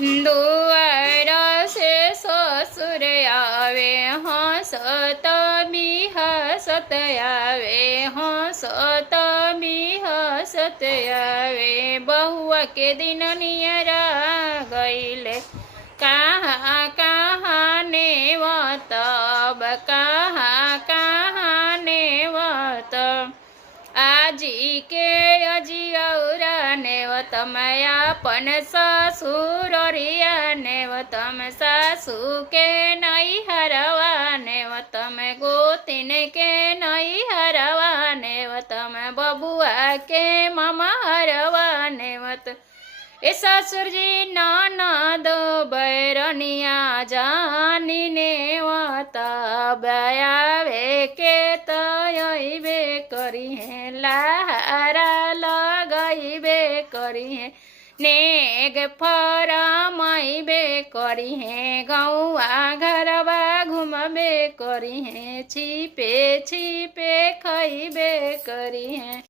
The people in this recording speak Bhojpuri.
दुआर से ससुर आवे हंसत बिहसत आवे हंसत बिहसत आवे बहुआ के दिन नियरा गईले कहाँ कहाँ नेवत अब कहाँ कहाँ नेवत आजी के अजियौरा नेवतम अपन ससुरिया नेवतम सासू के नैहरवा नेवतम गोतिन के नैहरवा नेवतम बबुआ के ममहरवा नेवत ए ससुर जी ननद बैरनिया जानी नेवता बयावे के तयबे करी है लहरा लगैबे करी है नेग फरमाइबे करी है गौआ घरवा घुमबे करी है छिपे छिपे खैबे करी है।